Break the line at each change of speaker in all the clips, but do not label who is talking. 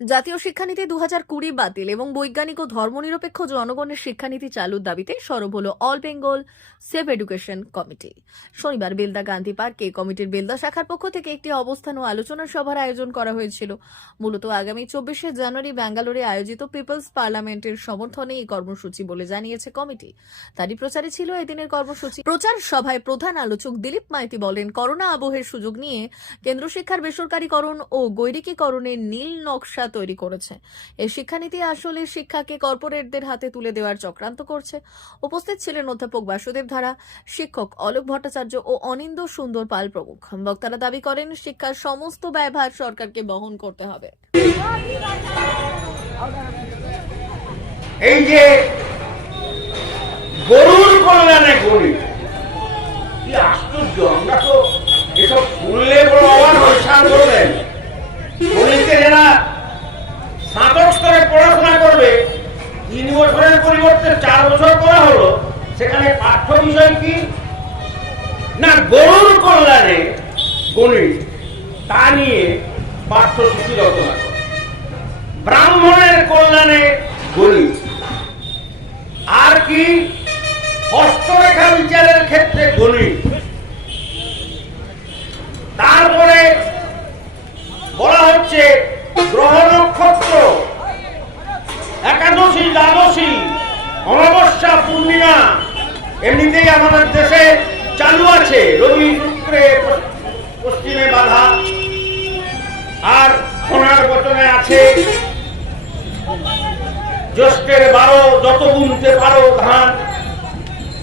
জাতীয় শিক্ষানীতি দু হাজার কুড়ি বাতিল এবং বৈজ্ঞানিক ও ধর্মনিরপেক্ষ জনগণের শিক্ষানীতি চালুর দাবিতে সরব হল all Bengal save education committee. শনিবার বেলদা গান্ধী পার্কে কমিটির বেলদা শাখার পক্ষ থেকে একটি অবস্থান ও আলোচনা সভার আয়োজন করা হয়েছিল। মূলত আগামী চব্বিশে জানুয়ারি ব্যাঙ্গালোরে আয়োজিত পিপলস পার্লামেন্টের সমর্থনে এই কর্মসূচি বলে জানিয়েছে কমিটি। তারই প্রচারে ছিল এদিনের কর্মসূচি। প্রচার সভায় প্রধান আলোচক দিলীপ মাইতি বলেন, করোনা আবহের সুযোগ নিয়ে কেন্দ্র শিক্ষার বেসরকারীকরণ ও গৈরিকীকরণের নীল নকশা তৈরি করেছে। এই শিক্ষানীতি আসলে শিক্ষাকে কর্পোরেটদের হাতে তুলে দেওয়ার চক্রান্ত করছে। উপস্থিত ছিলেন অধ্যাপক বাসুদেব ধারা, শিক্ষক অলোক ভট্টাচার্য ও অনিন্দ সুন্দর পাল প্রমুখ। বক্তারা দাবি করেন, শিক্ষার সমস্ত ব্যয়ভার সরকারকে বহন করতে হবে।
এই যে গরুর কল্যাণে গরি, কি আশ্চর্য, আমরা তো এসব শুনলে বড় অবাক হই, সার বললেন গণিতে যারা স্নাতক স্তরে পড়াশোনা করবে তিন বছরের পরিবর্তে চার বছর করা হলো সেখানে পাঠ্য বিষয় কি না গরুর কল্যাণে গণিত, তা নিয়ে রচনা। ব্রাহ্মণের কল্যাণে গণিত। আর কি? হস্তরেখা বিচারের ক্ষেত্রে গণিত। তারপরে বলা হচ্ছে গ্রহ নক্ষত্র একাদশী, দ্বাদশী, অমাবস্যা, পূর্ণিমা, এমনিতেই আমাদের দেশে চালু আছে। রবি শুক্রে পশ্চিমে বাধা আর বচনে আছে। জ্যৈষ্ঠের বারো, যত গুনতে পারো ধান,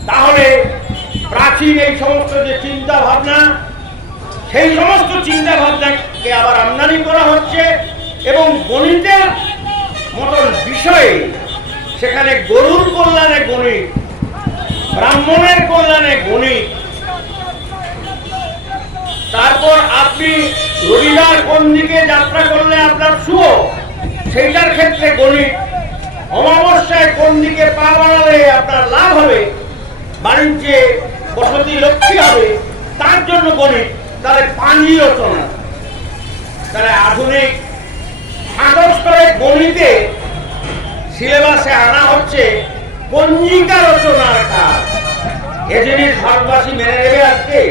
তাহলে প্রাচীন এই সমস্ত যে চিন্তা ভাবনা সেই সমস্ত চিন্তা ভাবনাকে আবার আমদানি করা হচ্ছে এবং গণিতের মতন বিষয়ে সেখানে গরুর কল্যাণে গণিত, ব্রাহ্মণের কল্যাণে গণিত। তারপর আপনি রবিবার কোন দিকে যাত্রা করলে আপনার শুভ? সেইটার ক্ষেত্রে গণিত। অমাবস্যায় কোন দিকে পা বাড়ালে আপনার লাভ হবে? বাণিজ্যে বসতি লক্ষ্মী হবে? তার জন্য গণিত, তাহলে পানি রচনা। তাহলে আধুনিক স্তরে গণিতে সিলেবাসে আনা হচ্ছে পঞ্জিকা রচনার কাজ। এ জিনিস ভারতবাসী মেনে নেবে আজকে?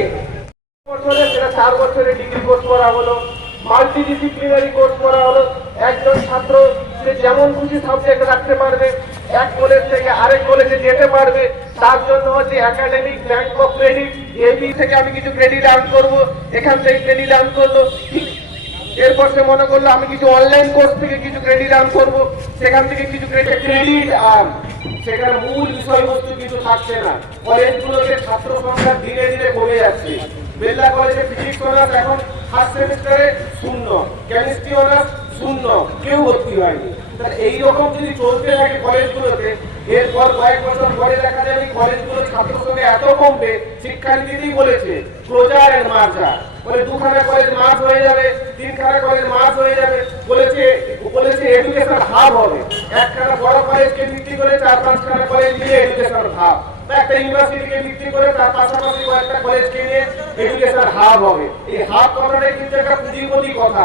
বছরে, সেটা চার বছরে ডিগ্রি কোর্স করা হলো মাল্টি ডিসিপ্লিনারি কোর্স করা হলো। একজন ছাত্র, সে যেমন খুশি সাবজেক্ট রাখতে পারবে, এক কলেজ থেকে আরেক কলেজে যেতে পারবে, তার জন্য হচ্ছে academic bank of credit AB থেকে আমি কিছু ক্রেডিট আর্ন করব, এখান থেকে ক্রেডিট আর্ন করল এরপর সে মনে করল, আমি কিছু অনলাইন কোর্স থেকে কিছু ক্রেডিট আর্ন করব, সেখান থেকে কিছু ক্রেডিট ক্রেডিট আর্ন সেখানে মূল বিষয়বস্তু কিছু থাকছে না। কলেজগুলোতে ছাত্র সংখ্যা ধীরে ধীরে কমে যাচ্ছে। বেল্লা কলেজে ফিজিক্স অনার্স এখন ফার্স্ট সেমিস্টারে শূন্য কেমিস্ট্রি অনার্স শূন্য, কেউ ভর্তি হয়নি। তাহলে এইরকম যদি চলতে থাকে কলেজগুলোতে, এরপর কয়েক বছর পরে দেখা যাবে কলেজগুলো ছাত্র সংখ্যা এত কমবে শিক্ষানীতিতেই বলেছে, ক্লোজার এন্ড মার্জার বলে, দুখানা কলেজ মার্চ হয়ে যাবে, তিনখানা কলেজ মার্চ হয়ে যাবে। বলেছে বলেছে এডুকেশন হাব হবে। একখানা বড় কলেজকে ভিত্তি করে চার পাঁচখানা কলেজ নিয়ে এডুকেশন হাব একটা ইউনিভার্সিটিকে ভিত্তি করে তার পাশাপাশি কয়েকটা কলেজকে নিয়ে এডুকেশন হাব হবে। এই হাব কথাটাই কিন্তু একটা পুঁজিপতি কথা,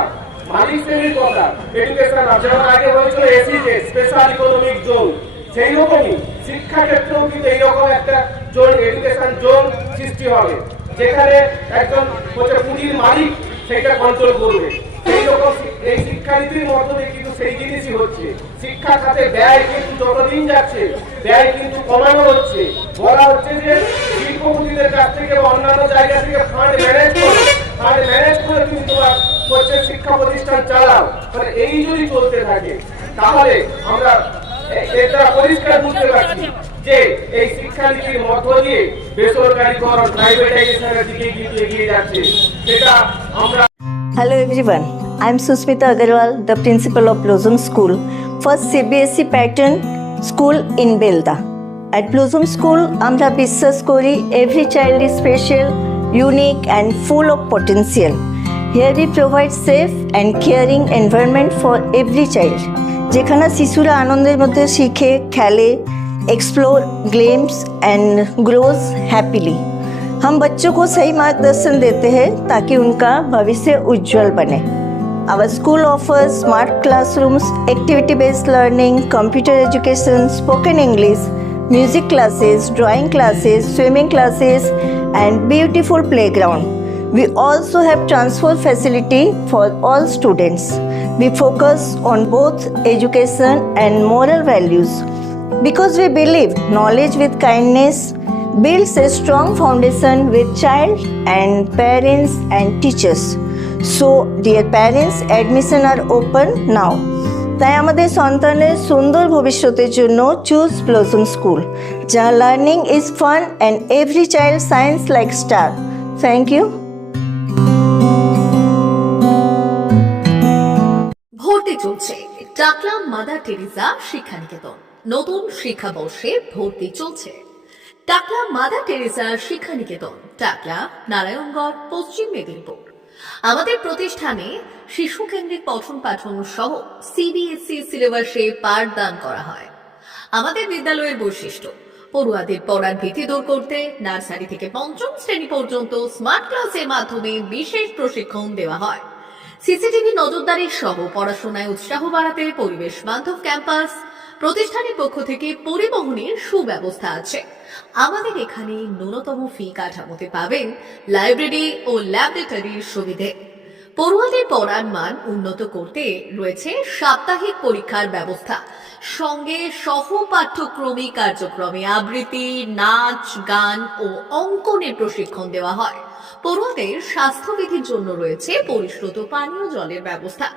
মালিক শ্রেণির কথা। এডুকেশন যেমন আগে হয়েছিল এসিজে স্পেশাল ইকোনমিক জোন সেই রকমই শিক্ষা ক্ষেত্রেও কিন্তু এইরকম একটা জোন এডুকেশন জোন সৃষ্টি হবে, যেখানে একজন হচ্ছে পুঁজির মালিক সেটা কন্ট্রোল করবে। সেই রকম এই শিক্ষানীতির মাধ্যমে কিন্তু সেই জিনিসই হচ্ছে। শিক্ষা খাতে ব্যয় কিন্তু যতদিন যাচ্ছে, ব্যয় কিন্তু কমানো হচ্ছে। বলা হচ্ছে যে শিল্পপতিদের কাছ থেকে অন্যান্য জায়গা থেকে ফান্ড ম্যানেজ করো ফান্ড ম্যানেজ করে তুমি হচ্ছে শিক্ষা প্রতিষ্ঠান চালাও। মানে এই যদি চলতে থাকে, তাহলে আমরা এটা পরিষ্কার বুঝতে পারছি যে এই শিক্ষানীতির মধ্য দিয়ে বেসরকারীকরণ প্রাইভেটাইজেশনের দিকে কিন্তু এগিয়ে যাচ্ছে। সেটা আমরা
Hello everyone, I am Susmita Agarwal, the principal of Blossom School, first CBSE E pattern school in Belda. At Blossom School, আমরা বিশ্বাস করি every child is special, unique and full of potential. Here we provide safe and caring environment for every child. যেখানে শিশুরা আনন্দের মধ্যে শিখে খেলে explore, games and grows happily. हम बच्चों को सही मार्गदर्शन देते हैं ताकि उनका भविष्य उज्जवल बने। Our school offer smart classrooms activity based learning computer education spoken English music classes drawing classes swimming classes and beautiful playground we also have transfer facility for all students we focus on both education and moral values because we believe knowledge with kindness builds a strong foundation with child and parents and teachers. So, dear parents, admission are open now. তাই আমাদের সন্তানের সুন্দর ভবিষ্যতের জন্য choose blossom school যা learning is fun and every child science like star thank you
ভর্তি চলছে টাকলা মাদার টেরিজা শিক্ষানিকেতন নতুন শিক্ষাবর্ষে ভর্তি চলছে টাকলা মাদার টেরিজা শিক্ষানিকেতন, টাকলা, নারায়ণগড়, পশ্চিম মেদিনীপুর। আমাদের প্রতিষ্ঠানে শিশু কেন্দ্রিক পঠন পাঠন সহ সিবিএসই সিলেবাসে পাঠদান করা হয়। আমাদের বিদ্যালয়ের বৈশিষ্ট্য, পড়ুয়াদের পড়ার ভীতি দূর করতে নার্সারি থেকে পঞ্চম শ্রেণি পর্যন্ত স্মার্ট ক্লাসের মাধ্যমে বিশেষ প্রশিক্ষণ দেওয়া হয়। সিসিটিভি নজরদারি সহ পড়াশোনায় উৎসাহ বাড়াতে পরিবেশ বান্ধব ক্যাম্পাস প্রতিষ্ঠানের পক্ষ থেকে পরিবহনের সুব্যবস্থা আছে। আমাদের এখানে ন্যূনতম ফি কাঠামোতে পাবেন লাইব্রেরি ও ল্যাবরেটরির সুবিধে। পড়ুয়াদের পড়ার মান উন্নত করতে রয়েছে সাপ্তাহিক পরীক্ষার ব্যবস্থা। সঙ্গে সহ পাঠ্যক্রমিক কার্যক্রমে আবৃত্তি, নাচ, গান ও অঙ্কনের প্রশিক্ষণ দেওয়া হয়। পড়ুয়াদের স্বাস্থ্যবিধির জন্য রয়েছে পরিশ্রুত পানীয় জলের ব্যবস্থা।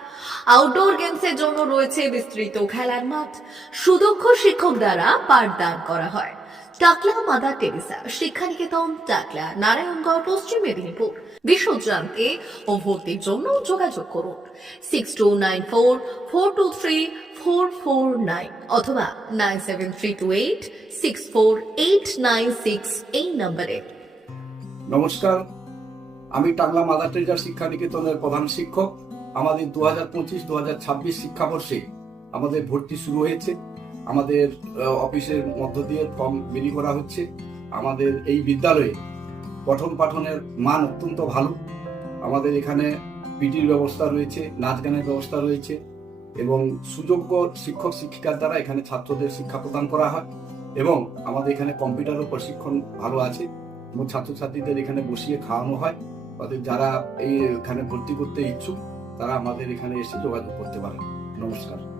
আউটডোর গেমসের জন্য রয়েছে বিস্তৃত খেলার মাঠ। সুদক্ষ শিক্ষক দ্বারা পাঠদান করা হয়। টাকলা মাদার টেরিসা, শিক্ষানিকেতন, টাকলা, নারায়ণগড়, পশ্চিম মেদিনীপুর। বিশদ জানতে ও ভর্তির জন্য যোগাযোগ করুন। Six two nine four four two three four four nine অথবা nine seven three two eight six four eight nine six এই নম্বরে।
নমস্কার, আমি টাংলা মাদার টেরিজা শিক্ষা নিকেতনের প্রধান শিক্ষক। আমাদের দু হাজার পঁচিশ দু হাজার ছাব্বিশ শিক্ষাবর্ষে আমাদের ভর্তি শুরু হয়েছে। আমাদের অফিসের মধ্য দিয়ে ফর্ম বিলি করা হচ্ছে। আমাদের এই বিদ্যালয়ে পঠন পাঠনের মান অত্যন্ত ভালো। আমাদের এখানে পিটির ব্যবস্থা রয়েছে, নাচ গানের ব্যবস্থা রয়েছে এবং সুযোগ্য শিক্ষক, শিক্ষিকার দ্বারা এখানে ছাত্রদের শিক্ষা প্রদান করা হয় এবং আমাদের এখানে কম্পিউটারও প্রশিক্ষণ ভালো আছে এবং ছাত্রছাত্রীদের এখানে বসিয়ে খাওয়ানো হয়। তাদের যারা এই এখানে ভর্তি করতে ইচ্ছুক, তারা আমাদের এখানে এসে যোগাযোগ করতে পারেন। নমস্কার।